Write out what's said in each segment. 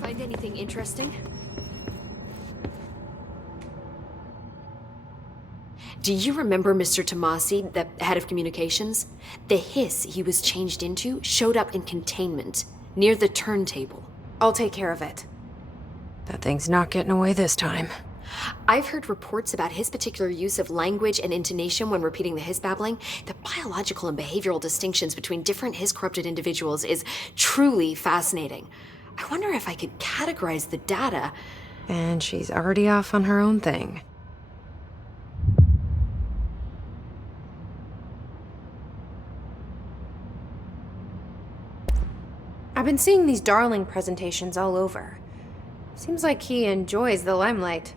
Find anything interesting? Do you remember Mr. Tommasi, the head of communications? The hiss he was changed into showed up in containment, near the turntable. I'll take care of it. That thing's not getting away this time. I've heard reports about his particular use of language and intonation when repeating the hiss babbling. The biological and behavioral distinctions between different hiss-corrupted individuals is truly fascinating. I wonder if I could categorize the data. And she's already off on her own thing. I've been seeing these Darling presentations all over. Seems like he enjoys the limelight.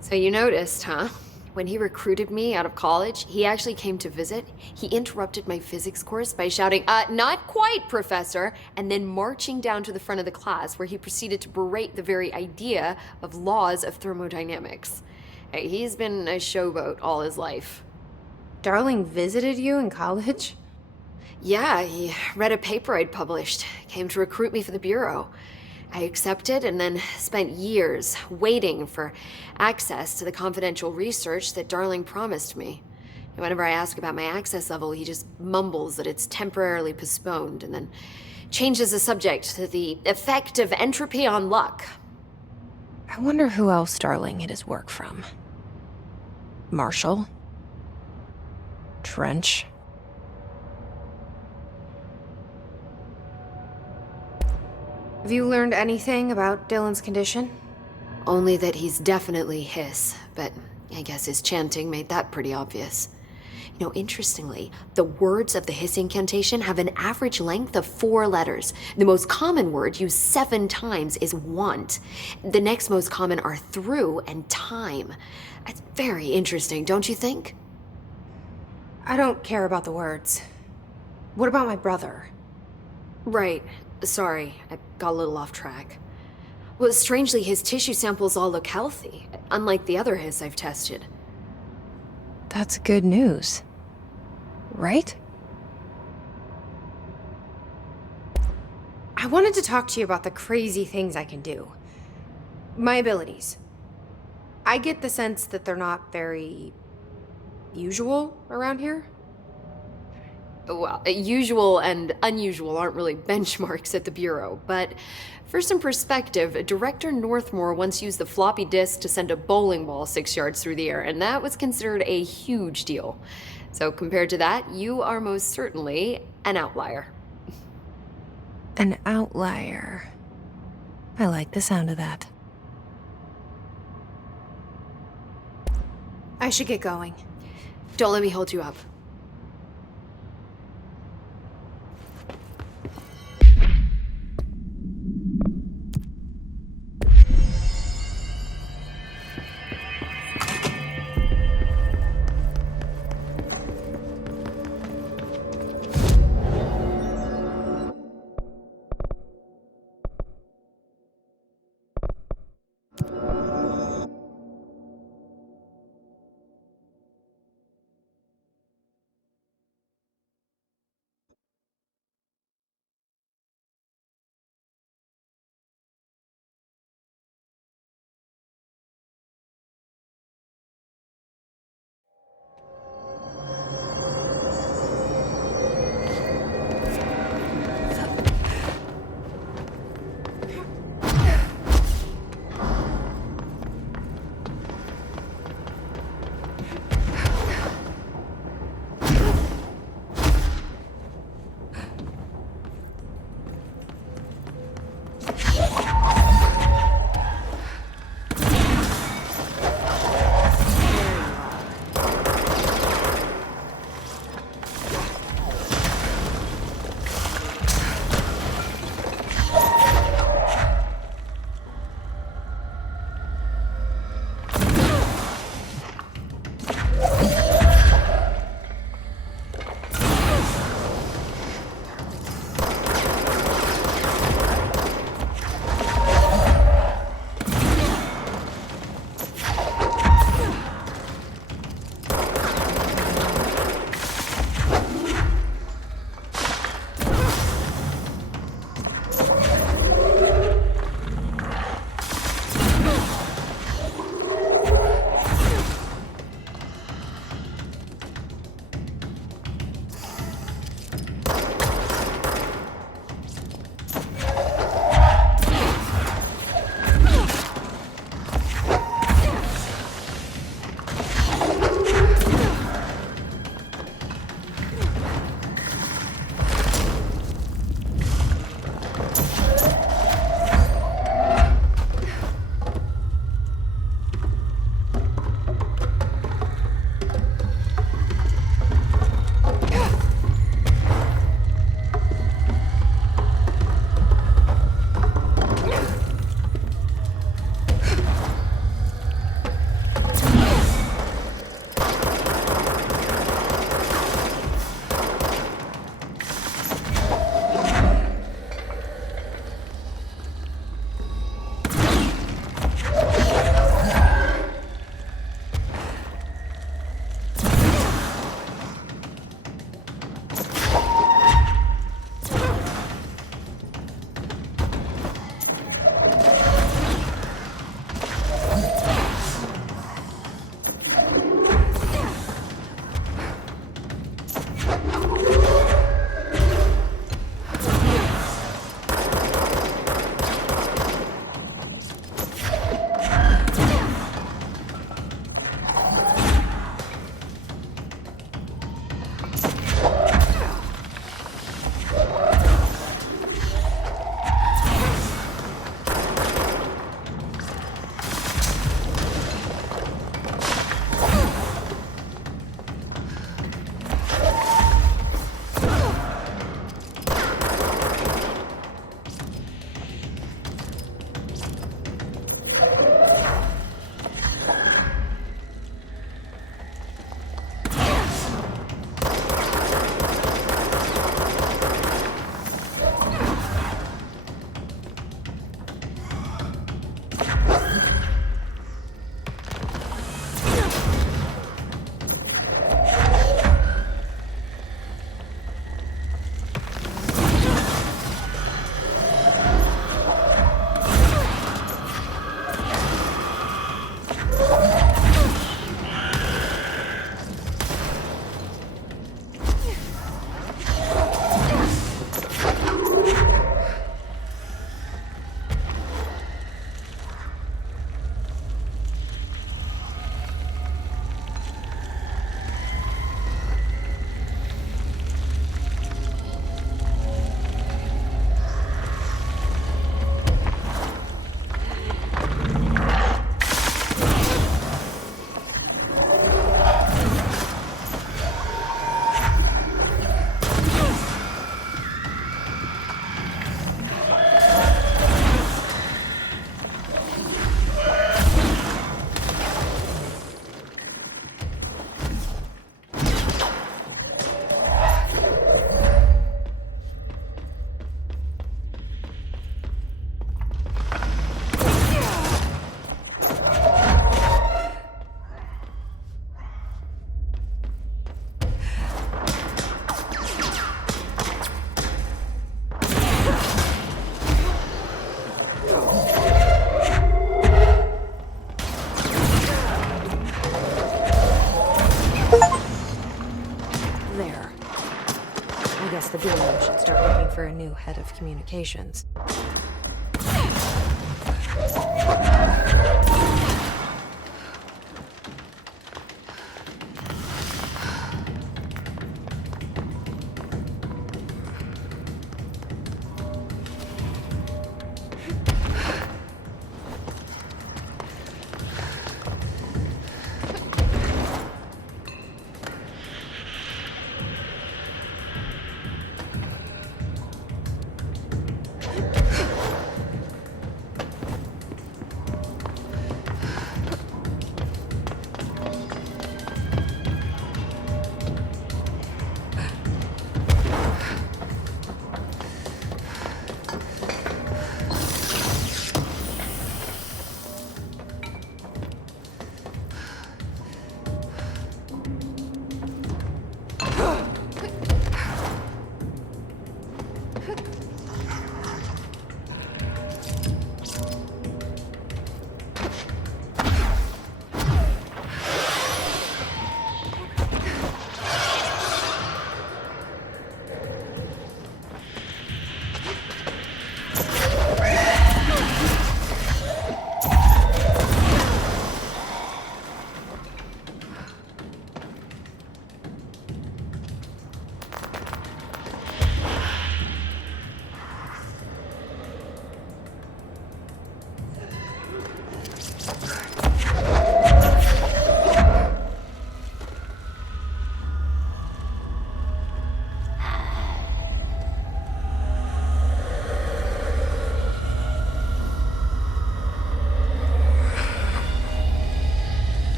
So you noticed, huh? When he recruited me out of college, he actually came to visit. He interrupted my physics course by shouting, not quite, Professor, and then marching down to the front of the class where he proceeded to berate the very idea of laws of thermodynamics. Hey, he's been a showboat all his life. Darling visited you in college? Yeah, he read a paper I'd published, came to recruit me for the bureau. I accepted and then spent years waiting for access to the confidential research that Darling promised me. And whenever I ask about my access level, he just mumbles that it's temporarily postponed and then changes the subject to the effect of entropy on luck. I wonder who else Darling hid his work from. Marshall? Trench? Have you learned anything about Dylan's condition? Only that he's definitely hiss, but I guess his chanting made that pretty obvious. You know, interestingly, the words of the hiss incantation have an average length of 4 letters. The most common word used 7 times is want. The next most common are through and time. It's very interesting, don't you think? I don't care about the words. What about my brother? Right. Sorry, I got a little off track. Well, strangely, his tissue samples all look healthy, unlike the other hiss I've tested. That's good news. Right? I wanted to talk to you about the crazy things I can do. My abilities. I get the sense that they're not very usual around here. Well, usual and unusual aren't really benchmarks at the Bureau, but for some perspective, Director Northmore once used the floppy disk to send a bowling ball 6 yards through the air, and that was considered a huge deal. So compared to that, you are most certainly an outlier. An outlier. I like the sound of that. I should get going. Don't let me hold you up. I should start looking for a new head of communications.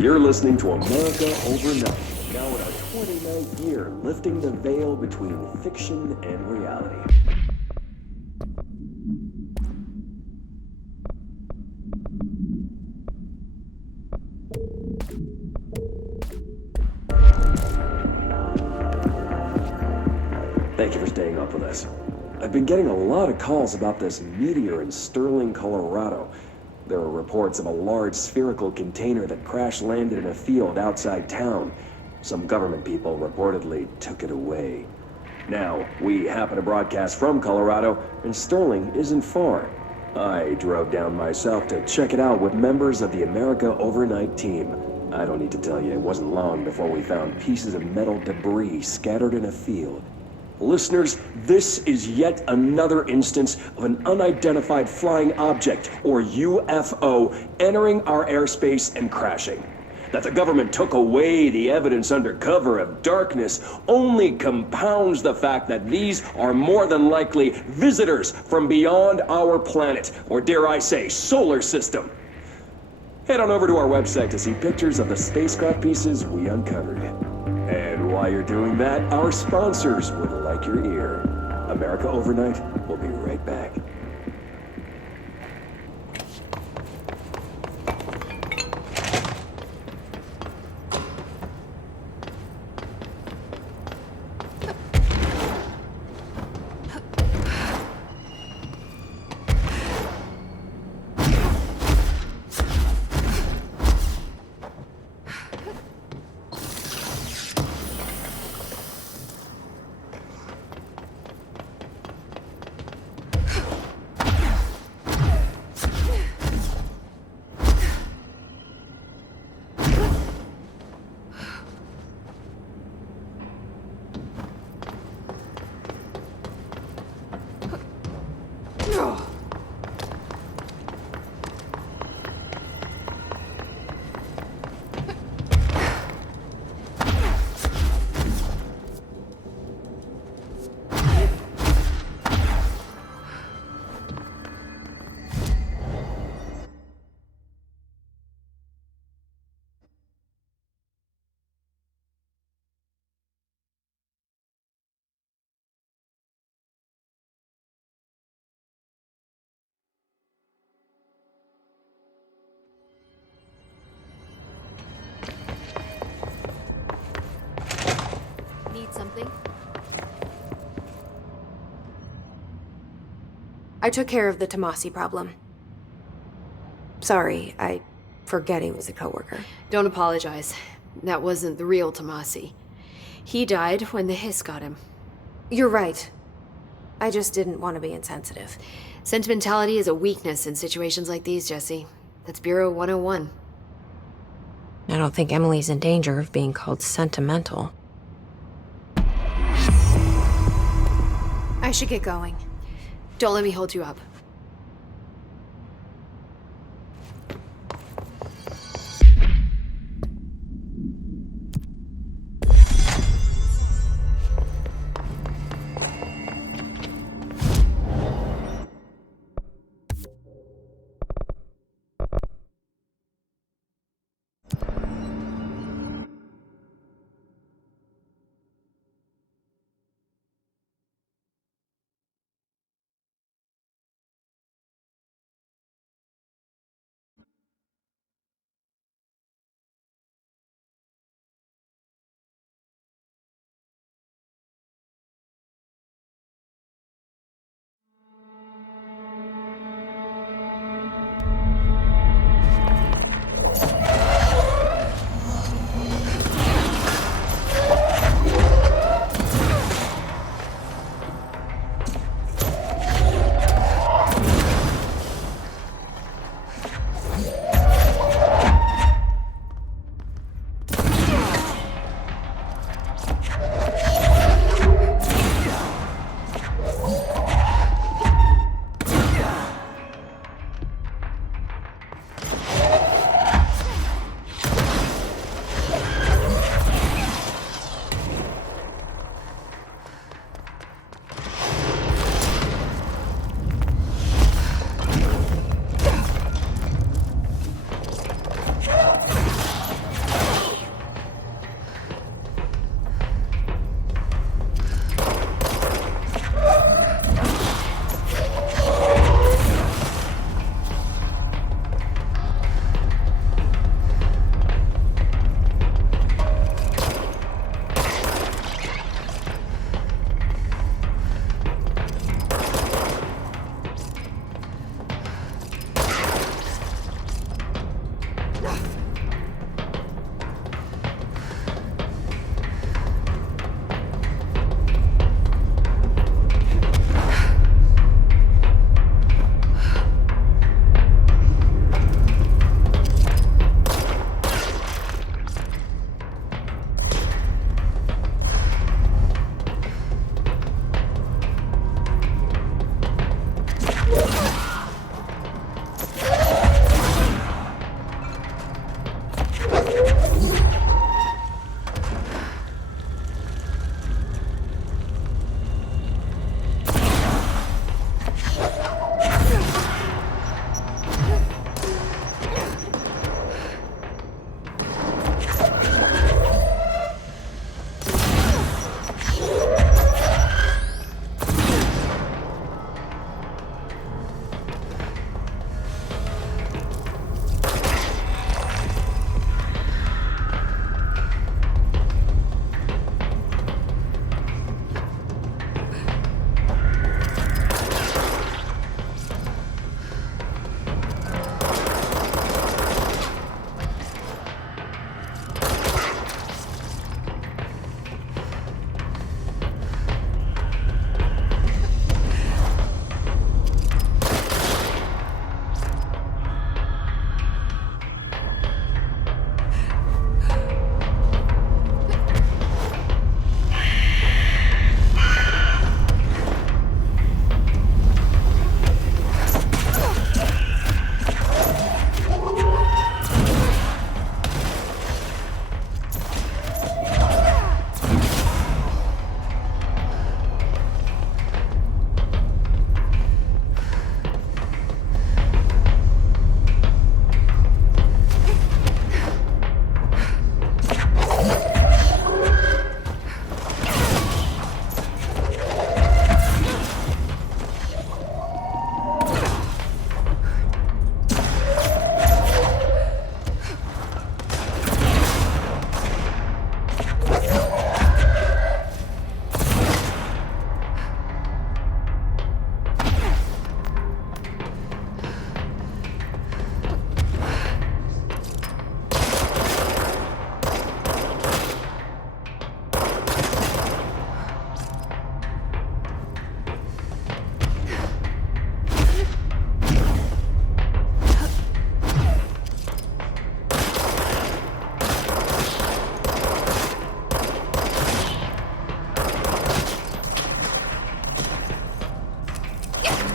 You're listening to America Overnight, now in our 29th year, lifting the veil between fiction and reality. Thank you for staying up with us. I've been getting a lot of calls about this meteor in Sterling, Colorado. There are reports of a large spherical container that crash-landed in a field outside town. Some government people reportedly took it away. Now, we happen to broadcast from Colorado, and Sterling isn't far. I drove down myself to check it out with members of the America Overnight team. I don't need to tell you, it wasn't long before we found pieces of metal debris scattered in a field. Listeners, this is yet another instance of an unidentified flying object, or UFO, entering our airspace and crashing. That the government took away the evidence under cover of darkness only compounds the fact that these are more than likely visitors from beyond our planet, or dare I say, solar system. Head on over to our website to see pictures of the spacecraft pieces we uncovered. And while you're doing that, our sponsors would like your ear. America overnight. We'll be right back. Need something? I took care of the Tommasi problem. Sorry, I forget he was a coworker. Don't apologize. That wasn't the real Tommasi. He died when the hiss got him. You're right. I just didn't want to be insensitive. Sentimentality is a weakness in situations like these, Jesse. That's Bureau 101. I don't think Emily's in danger of being called sentimental. I should get going. Don't let me hold you up. Yeah.